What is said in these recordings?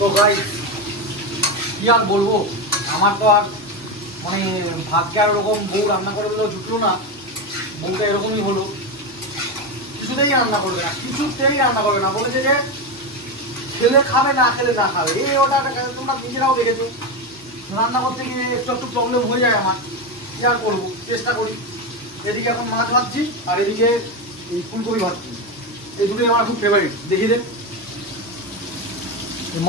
তো গাইস কি আর বলবো, আমার তো আর মানে ভাগ্যে আর ওরকম বউ রান্না করে দিলেও জুটলো না। বউটা এরকমই হলো, কিছুতেই রান্না করবে না, কিছুতেই রান্না করবে না। বলেছে যে খেলে খাবে, না খেলে না খাবে। এই ওটা তোমরা নিজেরাও দেখেছো, রান্না করতে গিয়ে একটু একটু প্রবলেম হয়ে যায় আমার। কি আর করবো, চেষ্টা করি। এদিকে এখন মাছ ভাজছি আর এদিকে এই ফুলকপি ভাজছি। এই দুটোই আমার খুব ফেভারিট। দেখিয়ে দেন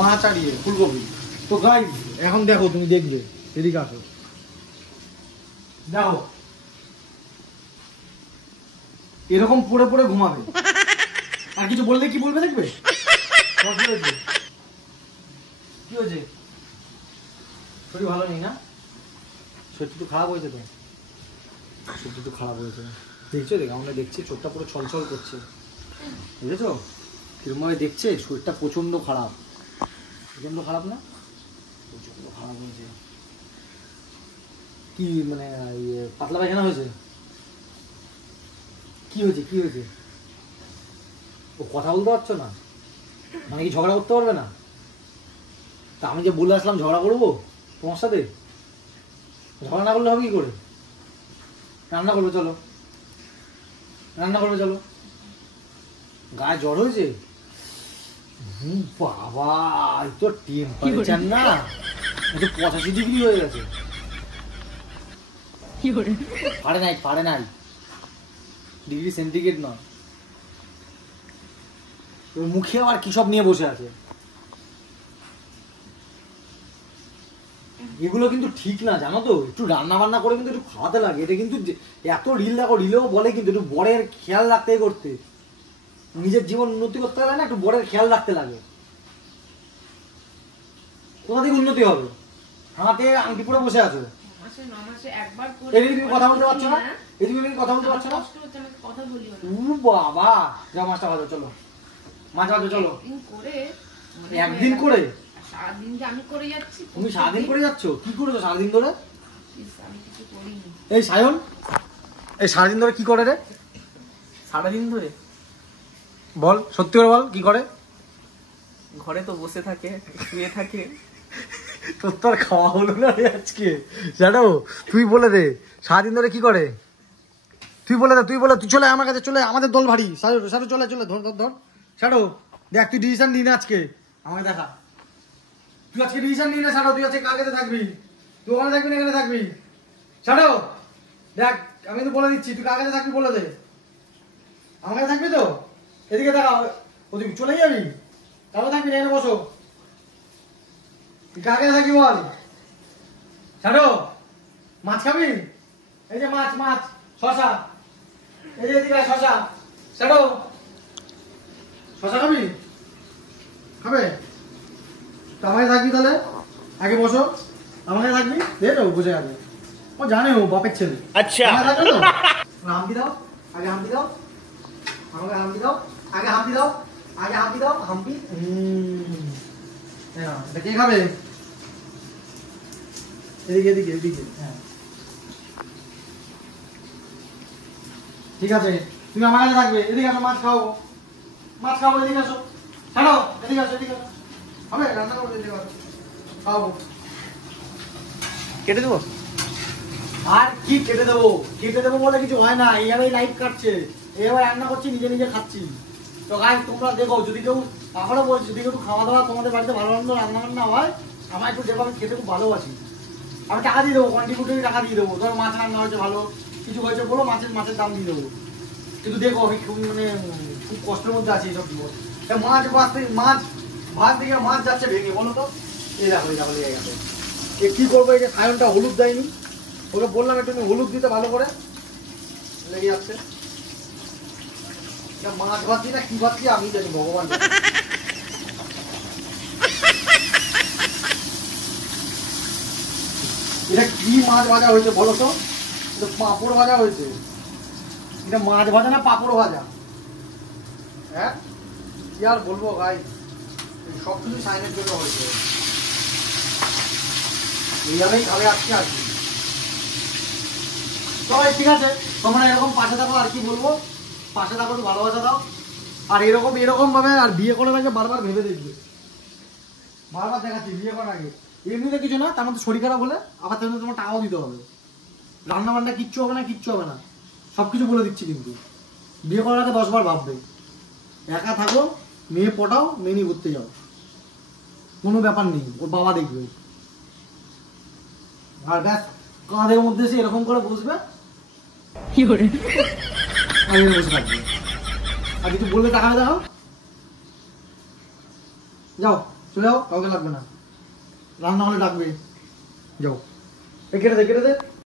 মাছ আর ইয়ে ফুলকপি। তো গাইস এখন দেখো, তুমি দেখবে, এদিকে আসো, দেখো এরকম পড়ে পড়ে ঘুমাবে। আর কিছু বললে কি বলবে দেখবে। কি হয়েছে, শরীর ভালো নেই না? শরীর তো খারাপ হয়েছে, তো শরীর তো খারাপ হয়েছে। দেখছো, দেখ আমরা দেখছি চোখটা পুরো ছলছল করছে, বুঝেছো কিরকম দেখছে? শরীরটা প্রচন্ড খারাপ, প্রচন্ড খারাপ না? প্রচন্ড খারাপ হয়েছে। কি মানে পাতলা পায়খানা হয়েছে? কি হয়েছে, কি হয়েছে? ও কথা বলতে পারছো না মানে কি ঝগড়া করতে পারবে না? তা আমি যে বলে আসলাম ঝগড়া করবো তোমার সাথে? ঝগড়া না করলে হবে কি করে? রান্না করবে চলো, রান্না করবে চলো। গায়ে জ্বর হয়েছে? বাবা তো টেম্পারেচার না, 85 ডিগ্রি হয়ে গেছে। ফারেনহাইট ডিগ্রি সেন্টিগ্রেড নয়। মুখে আবার কি সব নিয়ে বসে আছে। এগুলো কিন্তু ঠিক না, জানো তো? একটু রান্না বান্না করে কিন্তু একটু খাওয়াতে লাগে। এটা কিন্তু এত রিল দেখো, রিলেও বলে কিন্তু একটু বরের খেয়াল রাখতে করতে, নিজের জীবন উন্নতি করতে গেলে না একটু বরের খেয়াল রাখতে লাগে। কোথা থেকে উন্নতি হবে? হাতে আংটি পরে বসে আছো, এদিকে তুমি কথা বলতে পারছো না, এদিকে তুমি কথা বলতে পারছো না। বাবা যা মাছটা ভাজো, চলো মাছ ভাজো চলো। একদিন করে? তুমি সারাদিন করে যাচ্ছ? কি করেছো সারাদিন ধরে? এই সায়ন, এই সারাদিন ধরে কি করে রে? সারাদিন ধরে বল, সত্যি করে বল, কি করে? ঘরে তো বসে থাকে, শুয়ে থাকে। তোর তো আর খাওয়া হলো না আজকে, জানো? তুই বলে দে সারাদিন ধরে কি করে, তুই বলে দে। তুই চলে আমার কাছে, চলে, আমাদের দল ভারী। সারো চলে চলে, ধর ধর ধর সারো। দেখ তুই ডিসিশন নিই না আজকে, আমাকে দেখা। তুই আজকে ডিসিশন নিই না, সারো। তুই আজকে কার কাছে থাকবি? তুই ওখানে থাকবি না এখানে থাকবি? সারো। দেখ আমি তো বলে দিচ্ছি, তুই কার কাছে থাকবি বলে দে। আমার কাছে থাকবি তো? এদিকে দেখা, ওদিকে চলে যাবি? তারপর থাকবি না, এখানে বসো। তুই কার কাছে থাকবি বল? সারো। মাছ খাবি? এই যে মাছ, মাছ, শশা, এই যে এদিকে শশা। সারো। শশা খাবি? খাবে? তো আমাকে থাকবি তাহলে, আগে বসো। আমাকে থাকবি, দে তো বুঝে যাবে। ও জানে ও বাপের ছেলে। আচ্ছা থাকবে তো? হাম্পি দাও, আগে হাম্পি দাও। আমাকে হাম্পি দাও, আগে হাম্পি দাও, আগে হাম্পি দাও, হাম্পি। এটা কে খাবে? এদিকে এদিকে এদিকে, হ্যাঁ ঠিক আছে। তুমি আমার কাছে থাকবে, এদিকে আসো, মাছ খাও, মাছ খাবো, এদিকে আসো। ছাড়ো, এদিকে আসো, এদিকে আসো। হবে রান্না করবো, এদিকে আসো, খাওয়াবো। কেটে দেবো? আর কি কেটে দেবো? কেটে দেবো বলে কিছু হয় না, এইভাবেই লাইফ কাটছে। এইভাবে রান্না করছি, নিজে নিজে খাচ্ছি। তো গাইস তোমরা দেখো, যদি কেউ, আমারও বলছি, যদি কেউ খাওয়া দাওয়া তোমাদের বাড়িতে ভালো মন্দ রান্না বান্না হয়, আমার একটু দেখো, আমি খেতে খুব ভালোবাসি। আমি টাকা দিয়ে দেবো, কন্ট্রিবিউটারি টাকা দিয়ে দেবো। ধরো মাছ রান্না হয়েছে ভালো, কিছু হয়েছে বলো, মাছের দাম দিয়ে দেবো। কিন্তু দেখো আমি খুব মানে খুব কষ্টের মধ্যে আছি এইসব জীবন। মাছ ভাত থেকে মাছ যাচ্ছে ভেঙে, বলো তো? এই দেখো, এই দেখো, লেগে গেছে। কি করবো? এই যে সায়নটা হলুদ দেয়নি, ওকে বললাম একটু হলুদ দিতে ভালো করে, লেগে যাচ্ছে। মাছ ভাবছি না কি ভাবছি আমি জানি, ভগবান জানে। এটা কি মাছ ভাজা হয়েছে বলো তো? এটা পাঁপড় ভাজা হয়েছে। এটা মাছ ভাজা না পাঁপড় ভাজা? হ্যাঁ কি আর বলবো ভাই, সব কিছু সাইনের জন্য হয়েছে। এইভাবেই খাবে আজকে আর কি। সবাই ঠিক আছে, তোমরা এরকম পাশে থাকো, আর কি বলবো, পাশে থাকো, একটু ভালোবাসা দাও। আর এরকম ভাবে আর বিয়ে করে থাকে বারবার ভেবে দেখবে, বারবার দেখাচ্ছি বিয়ে করার আগে এমনিতে কিছু না, তার মধ্যে শরীর খারাপ হলে আবার তার মধ্যে তোমার টাকাও দিতে হবে। রান্না বান্না কিচ্ছু হবে না, কিচ্ছু হবে না, সব কিছু বলে দিচ্ছি। কিন্তু বিয়ে করার আগে 10 বার ভাববে। একা থাকো, মেয়ে পটাও, মেয়ে নিয়ে ঘুরতে যাও, কোনো ব্যাপার নেই, ওর বাবা দেখবে। আর ব্যাস কাঁধের মধ্যে এসে এরকম করে বসবে আর এখানে বসে থাকবে। আর কিছু বললে টাকা দাও, যাও চলে যাও, কাউকে লাগবে না, রান্না হলে ডাকবে, যাও। কেটে দে কেটে দে।